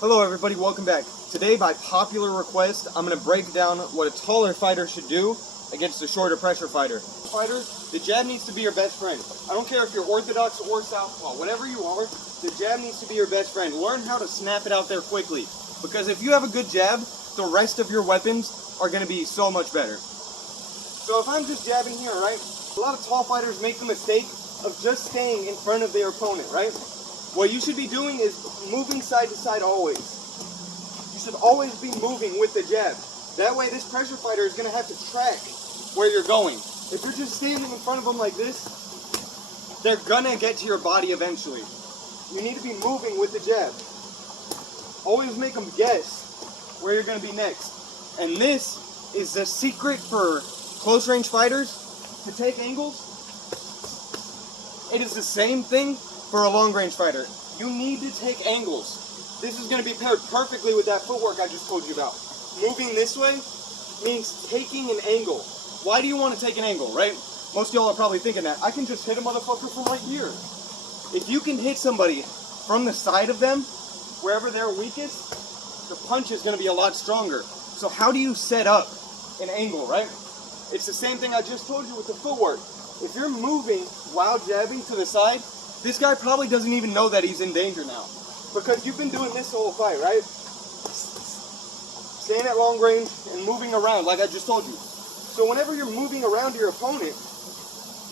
Hello everybody, welcome back. Today, by popular request, I'm going to break down what a taller fighter should do against a shorter pressure fighter. Fighter, the jab needs to be your best friend. I don't care if you're orthodox or southpaw, whatever you are, the jab needs to be your best friend. Learn how to snap it out there quickly, because if you have a good jab, the rest of your weapons are going to be so much better. So if I'm just jabbing here, right, a lot of tall fighters make the mistake of just staying in front of their opponent, right? What you should be doing is moving side to side always. You should always be moving with the jab. That way this pressure fighter is going to have to track where you're going. If you're just standing in front of them like this, they're going to get to your body eventually. You need to be moving with the jab. Always make them guess where you're going to be next. And this is the secret for close range fighters to take angles. It is the same thing for a long range fighter. You need to take angles. This is going to be paired perfectly with that footwork I just told you about. Moving this way means taking an angle. Why do you want to take an angle, right? Most of y'all are probably thinking that. I can just hit a motherfucker from right here. If you can hit somebody from the side of them, wherever they're weakest, the punch is going to be a lot stronger. So how do you set up an angle, right? It's the same thing I just told you with the footwork. If you're moving while jabbing to the side, this guy probably doesn't even know that he's in danger now. Because you've been doing this whole fight, right? Staying at long range and moving around like I just told you. So whenever you're moving around your opponent,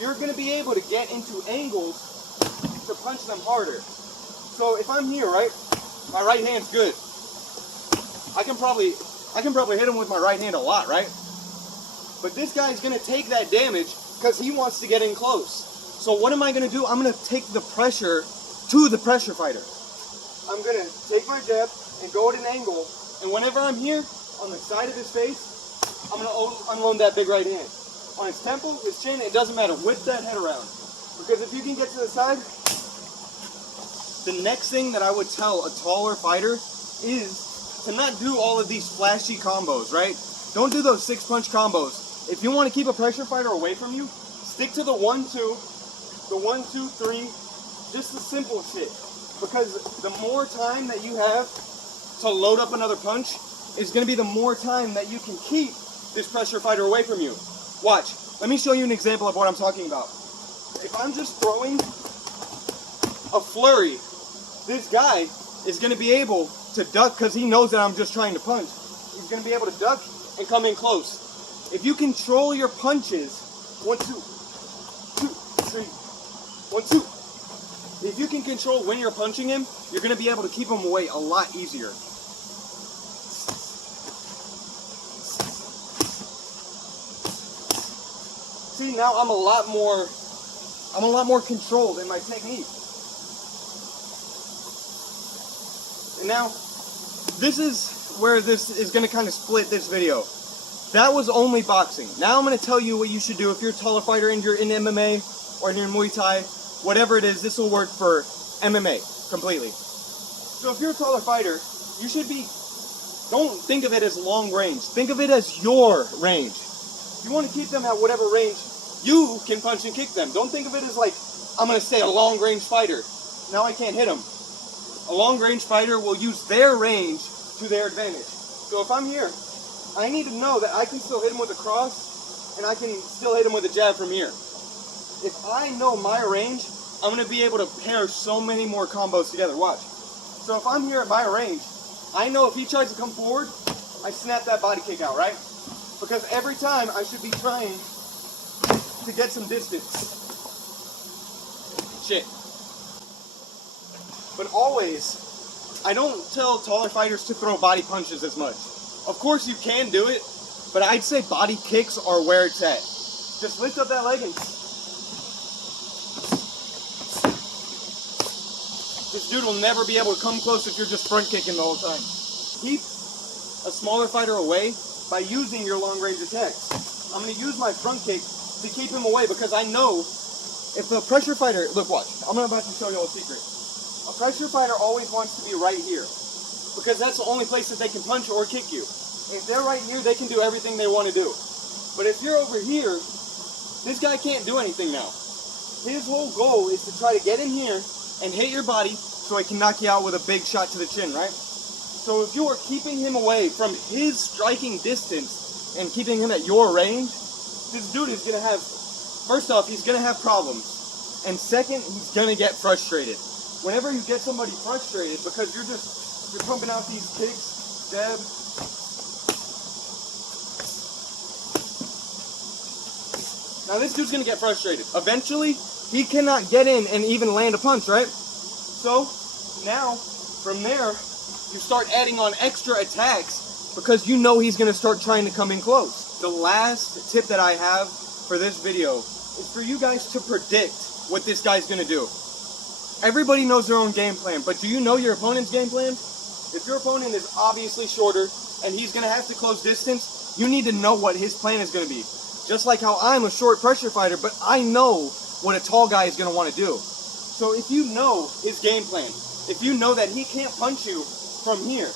you're going to be able to get into angles to punch them harder. So if I'm here, right, my right hand's good. I can probably hit him with my right hand a lot, right? But this guy's going to take that damage because he wants to get in close. So what am I going to do? I'm going to take the pressure to the pressure fighter. I'm going to take my jab and go at an angle, and whenever I'm here on the side of his face, I'm going to unload that big right hand. On his temple, his chin, it doesn't matter. Whip that head around. Because if you can get to the side, the next thing that I would tell a taller fighter is to not do all of these flashy combos, right? Don't do those 6-punch combos. If you want to keep a pressure fighter away from you, stick to the 1-2, the 1-2-3, just the simple shit. Because the more time that you have to load up another punch is going to be the more time that you can keep this pressure fighter away from you. Watch. Let me show you an example of what I'm talking about. If I'm just throwing a flurry, this guy is going to be able to duck because he knows that I'm just trying to punch. He's going to be able to duck and come in close. If you control your punches, 1, 2, 2, 3, 1, 2. If you can control when you're punching him, you're going to be able to keep him away a lot easier. See, now I'm a lot more controlled in my technique. And now, this is where this is going to kind of split this video. That was only boxing. Now I'm going to tell you what you should do if you're a taller fighter and you're in MMA or you're in Muay Thai. Whatever it is, this will work for MMA completely. So if you're a taller fighter, you should be, don't think of it as long range. Think of it as your range. You want to keep them at whatever range you can punch and kick them. Don't think of it as like, I'm going to say a long range fighter. Now I can't hit him. A long range fighter will use their range to their advantage. So if I'm here, I need to know that I can still hit him with a cross and I can still hit him with a jab from here. If I know my range, I'm going to be able to pair so many more combos together. Watch. So if I'm here at my range, I know if he tries to come forward, I snap that body kick out, right? Because every time I should be trying to get some distance. Shit. But always, I don't tell taller fighters to throw body punches as much. Of course you can do it, but I'd say body kicks are where it's at. Just lift up that leg and this dude will never be able to come close if you're just front kicking the whole time. Keep a smaller fighter away by using your long range attacks. I'm going to use my front kick to keep him away because I know if the pressure fighter, look, watch, I'm about to show you a secret. A pressure fighter always wants to be right here because that's the only place that they can punch or kick you. If they're right here, they can do everything they want to do. But if you're over here, this guy can't do anything now. His whole goal is to try to get in here and hit your body so he can knock you out with a big shot to the chin, right? So if you are keeping him away from his striking distance and keeping him at your range, this dude is gonna have, first off, he's gonna have problems. And second, he's gonna get frustrated. Whenever you get somebody frustrated because you're pumping out these kicks, jab, now this dude's gonna get frustrated. Eventually, he cannot get in and even land a punch, right? So now, from there, you start adding on extra attacks because you know he's gonna start trying to come in close. The last tip that I have for this video is for you guys to predict what this guy's gonna do. Everybody knows their own game plan, but do you know your opponent's game plan? If your opponent is obviously shorter and he's gonna have to close distance, you need to know what his plan is gonna be. Just like how I'm a short pressure fighter, but I know what a tall guy is gonna wanna do. So if you know his game plan, if you know that he can't punch you from here,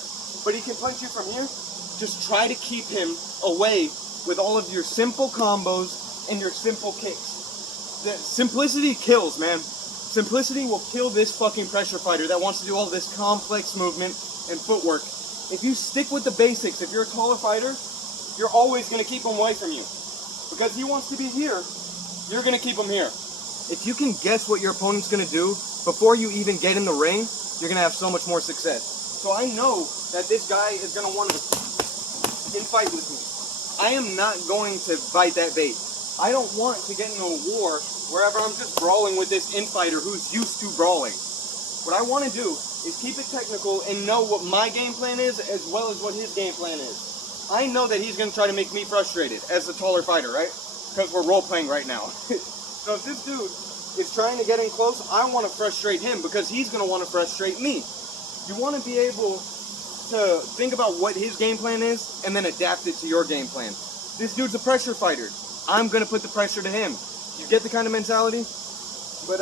but he can punch you from here, just try to keep him away with all of your simple combos and your simple kicks. The simplicity kills, man. Simplicity will kill this fucking pressure fighter that wants to do all this complex movement and footwork. If you stick with the basics, if you're a taller fighter, you're always going to keep him away from you. Because he wants to be here, you're going to keep him here. If you can guess what your opponent's going to do before you even get in the ring, you're going to have so much more success. So I know that this guy is going to want to infight with me. I am not going to bite that bait. I don't want to get into a war wherever I'm just brawling with this infighter who's used to brawling. What I want to do is keep it technical and know what my game plan is as well as what his game plan is. I know that he's going to try to make me frustrated as the taller fighter, right? Because we're role-playing right now. So if this dude is trying to get in close, I want to frustrate him because he's going to want to frustrate me. You want to be able to think about what his game plan is and then adapt it to your game plan. This dude's a pressure fighter. I'm going to put the pressure to him. You get the kind of mentality? But,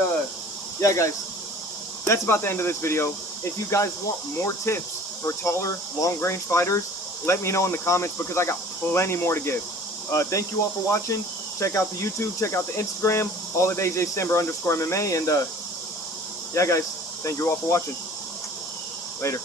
yeah, guys, that's about the end of this video. If you guys want more tips for taller, long-range fighters, let me know in the comments because I got plenty more to give. Thank you all for watching. Check out the YouTube, check out the Instagram, all at AJ Stamber _ MMA, and, yeah, guys, thank you all for watching. Later.